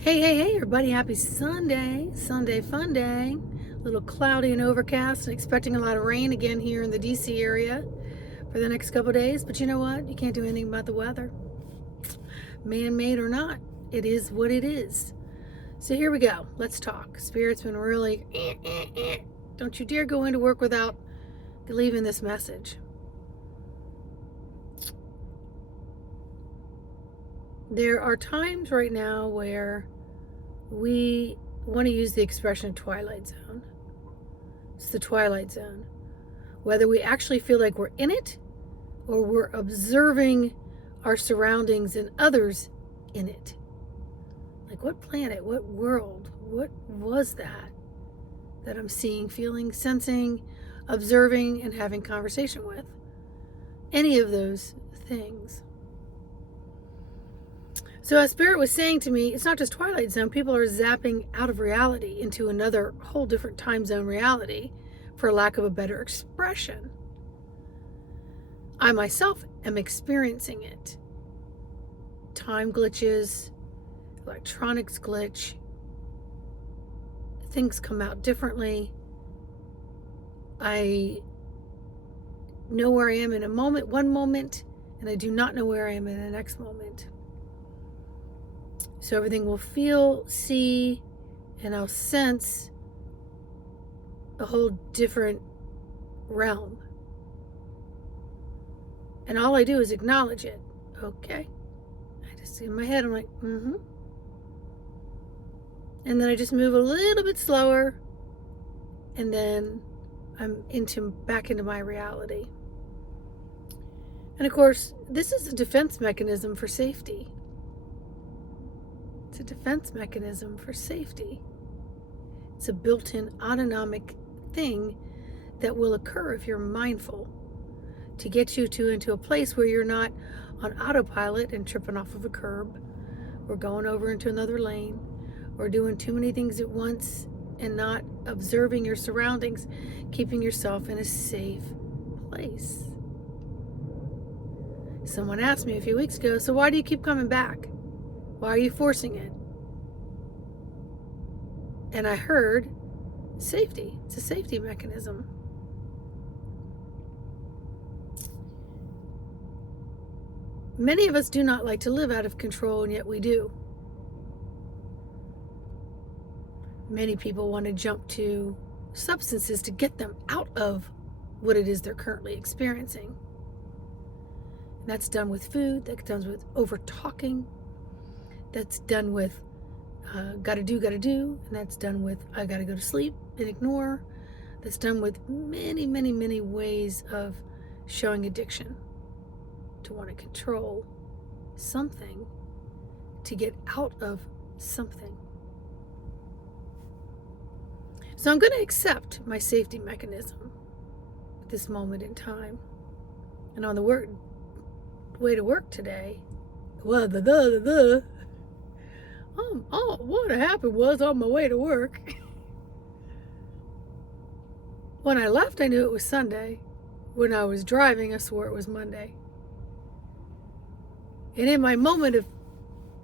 Hey, everybody. Happy Sunday. Sunday fun day. A little cloudy and overcast and expecting a lot of rain again here in the DC area for the next couple of days. But you know what? You can't do anything about the weather. Man-made or not, it is what it is. So here we go. Let's talk. Spirit's been really, Don't you dare go into work without leaving this message. There are times right now where we want to use the expression Twilight Zone. It's the Twilight Zone. Whether we actually feel like we're in it or we're observing our surroundings and others in it. Like, what planet, what world, what was that I'm seeing, feeling, sensing, observing, and having conversation with? Any of those things. So as Spirit was saying to me, it's not just Twilight Zone. People are zapping out of reality into another whole different time zone reality, for lack of a better expression. I myself am experiencing it. Time glitches, electronics glitch, things come out differently. I know where I am in one moment, and I do not know where I am in the next moment. So everything will feel, see, and I'll sense a whole different realm. And all I do is acknowledge it. Okay. I just, in my head, I'm like, And then I just move a little bit slower, and then I'm back into my reality. And of course, this is a defense mechanism for safety. It's a defense mechanism for safety. It's a built-in autonomic thing that will occur if you're mindful, to get you into a place where you're not on autopilot and tripping off of a curb or going over into another lane or doing too many things at once and not observing your surroundings, keeping yourself in a safe place. Someone asked me a few weeks ago, so why do you keep coming back? Why are you forcing it? And I heard safety. It's a safety mechanism. Many of us do not like to live out of control, and yet we do. Many people want to jump to substances to get them out of what it is they're currently experiencing. And that's done with food, that's done with over talking, that's done with gotta do, and that's done with I gotta go to sleep and ignore. That's done with many ways of showing addiction, to want to control something, to get out of something. So I'm going to accept my safety mechanism at this moment in time. And on the way to work today, what happened was on my way to work. When I left, I knew it was Sunday. When I was driving, I swore it was Monday. And in my moment of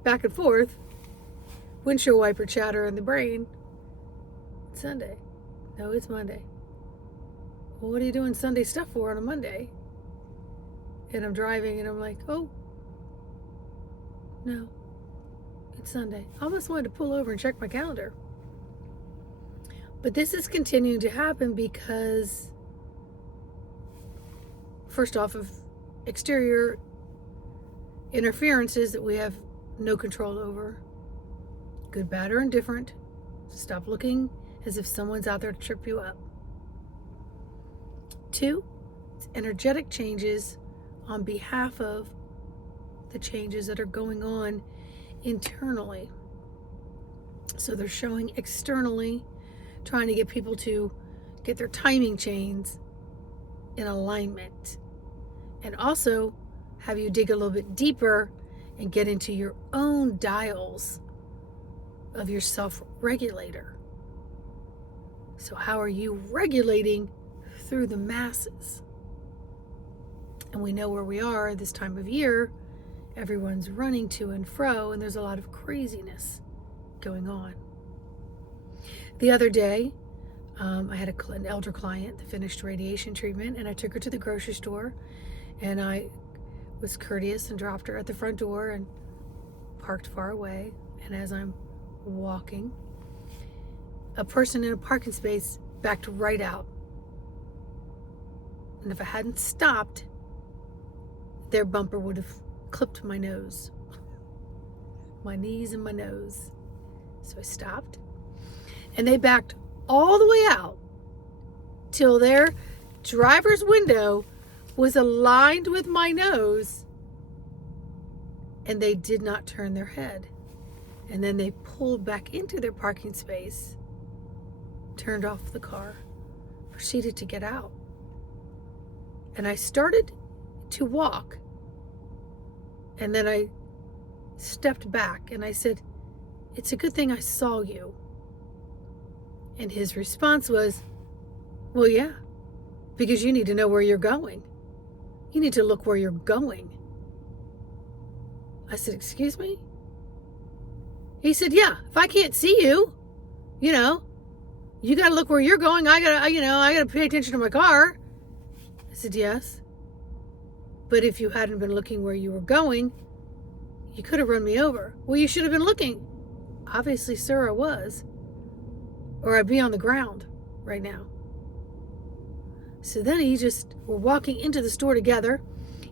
back and forth, windshield wiper chatter in the brain, it's Sunday. No, it's Monday. Well, what are you doing Sunday stuff for on a Monday? And I'm driving and I'm like, oh, no, it's Sunday. I almost wanted to pull over and check my calendar. But this is continuing to happen because, first off, of exterior interferences that we have no control over, good, bad, or indifferent. Stop looking as if someone's out there to trip you up. 2, it's energetic changes on behalf of the changes that are going on internally. So they're showing externally, trying to get people to get their timing chains in alignment, and also have you dig a little bit deeper and get into your own dials of your self-regulator. So how are you regulating through the masses? And we know where we are this time of year. Everyone's running to and fro, and there's a lot of craziness going on. The other day, I had an elder client that finished radiation treatment, and I took her to the grocery store, and I was courteous and dropped her at the front door and parked far away. And as I'm walking, a person in a parking space backed right out. And if I hadn't stopped, their bumper would have clipped my nose, my knees and my nose. So I stopped, and they backed all the way out till their driver's window was aligned with my nose, and they did not turn their head. And then they pulled back into their parking space, turned off the car, proceeded to get out. And I started to walk, and then I stepped back and I said, "It's a good thing I saw you." And his response was, "Well, yeah, because you need to know where you're going. You need to look where you're going." I said, "Excuse me?" He said, "Yeah, if I can't see you, you got to look where you're going. I got to pay attention to my car." I said, "Yes, but if you hadn't been looking where you were going, you could have run me over." "Well, you should have been looking." "Obviously, sir, I was, or I'd be on the ground right now." So then we're walking into the store together.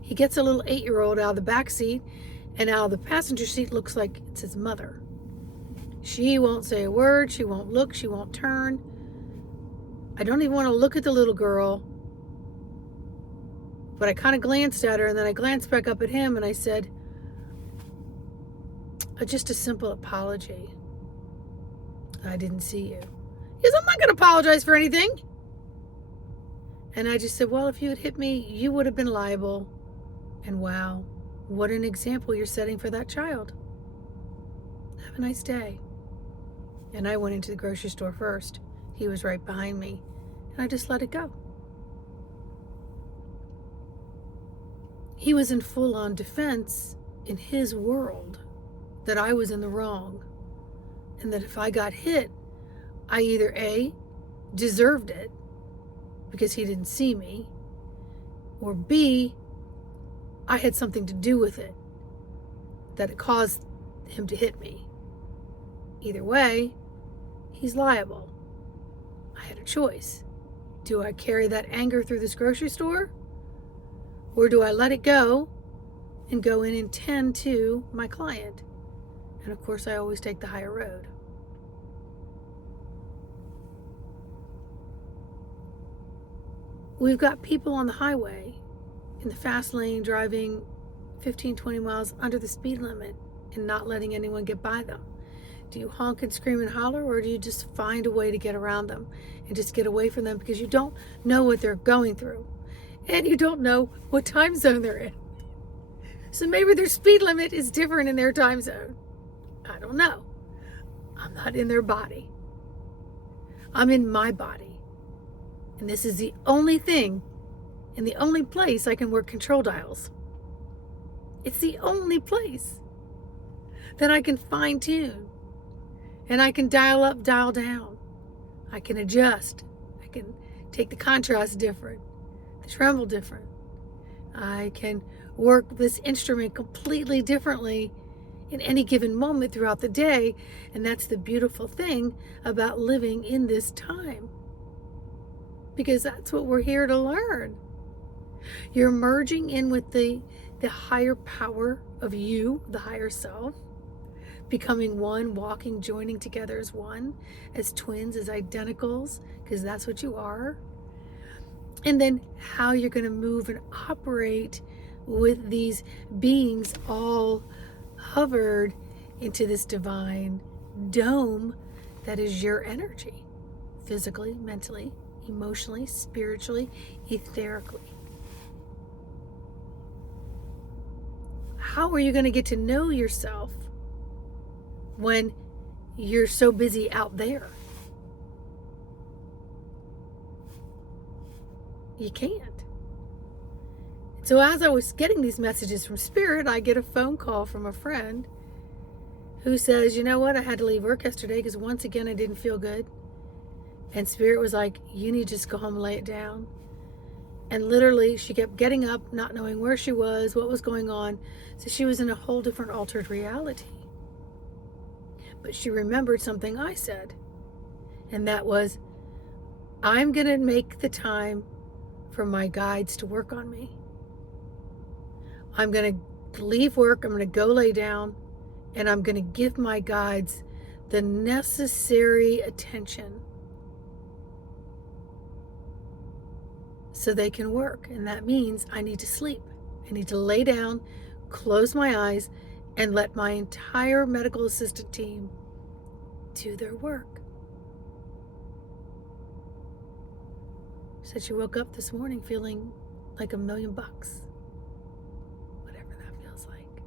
He gets a little 8-year-old out of the back seat, and out of the passenger seat looks like it's his mother. She won't say a word. She won't look. She won't turn. I don't even want to look at the little girl. But I kind of glanced at her, and then I glanced back up at him, and I said, "Just a simple apology. I didn't see you." He goes, "I'm not going to apologize for anything." And I just said, "Well, if you had hit me, you would have been liable. And wow, what an example you're setting for that child. Have a nice day." And I went into the grocery store first. He was right behind me, and I just let it go. He was in full-on defense in his world that I was in the wrong, and that if I got hit, I either A, deserved it because he didn't see me, or B, I had something to do with it, that it caused him to hit me. Either way, he's liable. I had a choice. Do I carry that anger through this grocery store? Or do I let it go and go in and tend to my client? And of course, I always take the higher road. We've got people on the highway in the fast lane driving 15, 20 miles under the speed limit and not letting anyone get by them. Do you honk and scream and holler, or do you just find a way to get around them and just get away from them because you don't know what they're going through and you don't know what time zone they're in? So maybe their speed limit is different in their time zone. I don't know. I'm not in their body. I'm in my body. And this is the only thing and the only place I can work control dials. It's the only place that I can fine tune. And I can dial up, dial down. I can adjust. I can take the contrast different, the tremble different. I can work this instrument completely differently in any given moment throughout the day. And that's the beautiful thing about living in this time. Because that's what we're here to learn. You're merging in with the higher power of you, the higher self. Becoming one, walking, joining together as one, as twins, as identicals, because that's what you are. And then how you're going to move and operate with these beings all hovered into this divine dome that is your energy, physically, mentally, emotionally, spiritually, etherically. How are you going to get to know yourself when you're so busy out there? You can't. So as I was getting these messages from Spirit, I get a phone call from a friend who says, you know what, I had to leave work yesterday because once again I didn't feel good. And Spirit was like, you need to just go home and lay it down. And literally, she kept getting up, not knowing where she was, what was going on. So she was in a whole different altered reality. But she remembered something I said. And that was, I'm going to make the time for my guides to work on me. I'm going to leave work, I'm going to go lay down, and I'm going to give my guides the necessary attention so they can work. And that means I need to sleep. I need to lay down, close my eyes, and let my entire medical assistant team do their work. She said she woke up this morning feeling like $1 million, whatever that feels like.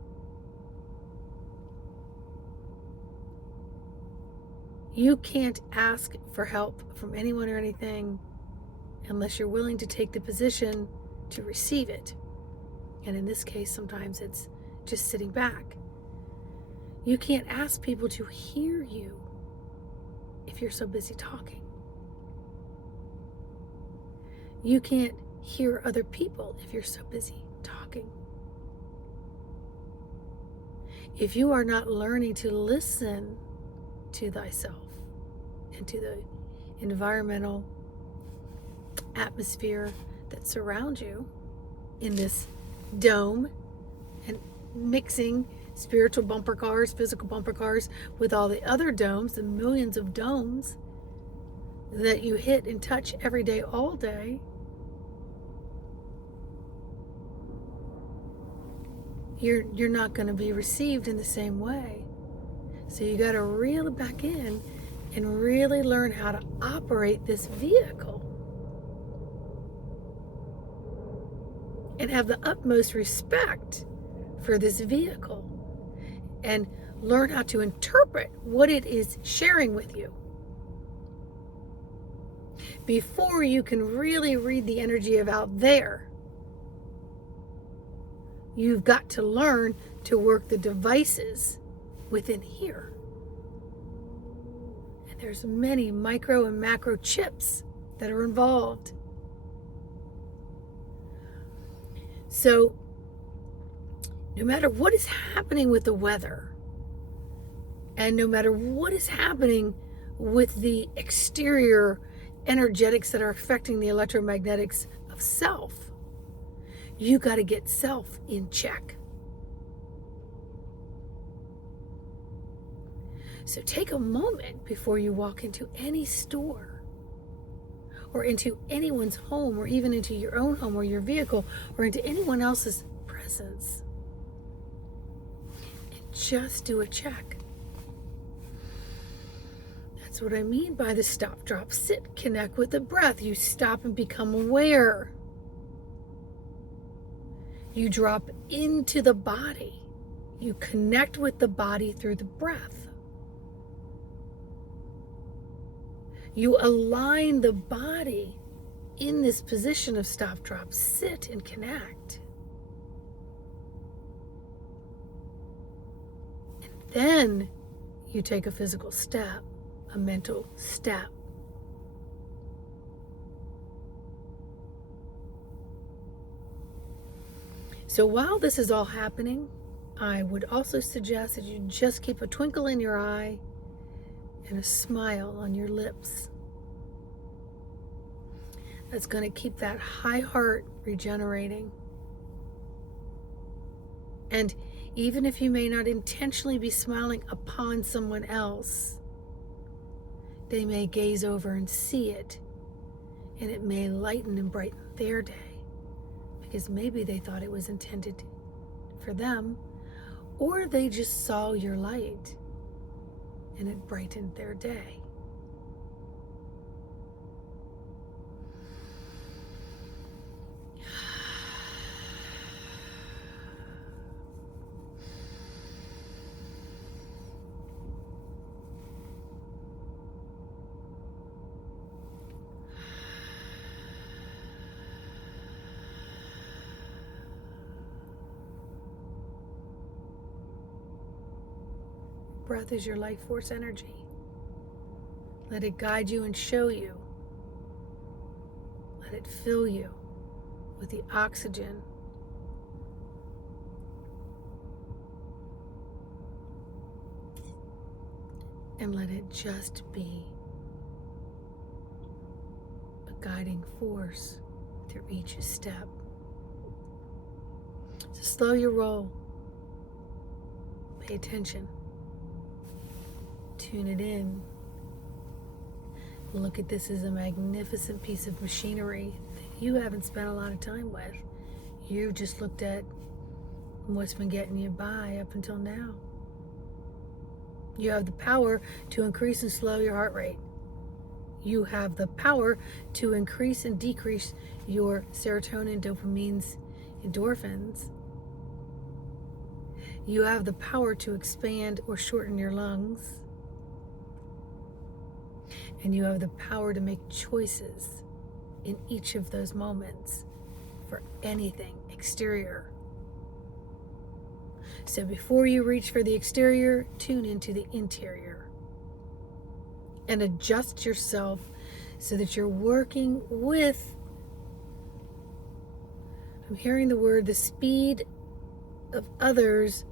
You can't ask for help from anyone or anything unless you're willing to take the position to receive it. And in this case, sometimes it's just sitting back. You can't ask people to hear you if you're so busy talking. You can't hear other people if you're so busy talking. If you are not learning to listen to thyself and to the environmental atmosphere that surrounds you in this dome, and mixing spiritual bumper cars, physical bumper cars with all the other domes, the millions of domes that you hit and touch every day, all day, you're not going to be received in the same way. So you got to reel it back in and really learn how to operate this vehicle and have the utmost respect for this vehicle and learn how to interpret what it is sharing with you before you can really read the energy of out there. You've got to learn to work the devices within here. And there's many micro and macro chips that are involved. So no matter what is happening with the weather, and no matter what is happening with the exterior energetics that are affecting the electromagnetics of self, you got to get self in check. So take a moment before you walk into any store or into anyone's home, or even into your own home or your vehicle, or into anyone else's presence, and just do a check. That's what I mean by the stop, drop, sit, connect with the breath. You stop and become aware. You drop into the body. You connect with the body through the breath. You align the body in this position of stop, drop, sit, and connect. And then you take a physical step, a mental step. So while this is all happening, I would also suggest that you just keep a twinkle in your eye and a smile on your lips. That's going to keep that high heart regenerating. And even if you may not intentionally be smiling upon someone else, they may gaze over and see it, and it may lighten and brighten their day, because maybe they thought it was intended for them, or they just saw your light and it brightened their day. breath is your life force energy. Let it guide you and show you. Let it fill you with the oxygen. And let it just be a guiding force through each step. So slow your roll. Pay attention. Tune it in. Look at this as a magnificent piece of machinery that you haven't spent a lot of time with. You've just looked at what's been getting you by up until now. You have the power to increase and slow your heart rate. You have the power to increase and decrease your serotonin, dopamines, endorphins. You have the power to expand or shorten your lungs. And you have the power to make choices in each of those moments for anything exterior. So before you reach for the exterior, tune into the interior and adjust yourself so that you're working with, I'm hearing the word, the speed of others,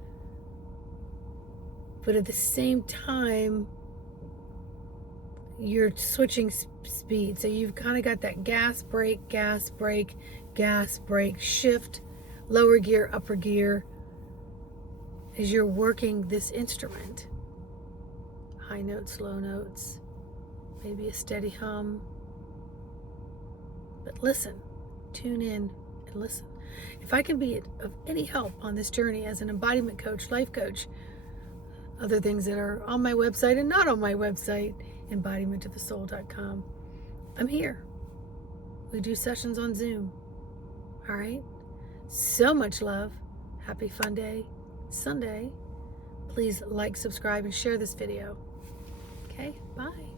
but at the same time, you're switching speed. So you've kind of got that gas, brake, gas, brake, gas, brake, shift, lower gear, upper gear, as you're working this instrument. High notes, low notes, maybe a steady hum. But listen, tune in and listen. If I can be of any help on this journey as an embodiment coach, life coach, other things that are on my website and not on my website, embodimentofthesoul.com, I'm here. We do sessions on Zoom. All right? So much love. Happy Fun Day Sunday. Please like, subscribe, and share this video. Okay? Bye.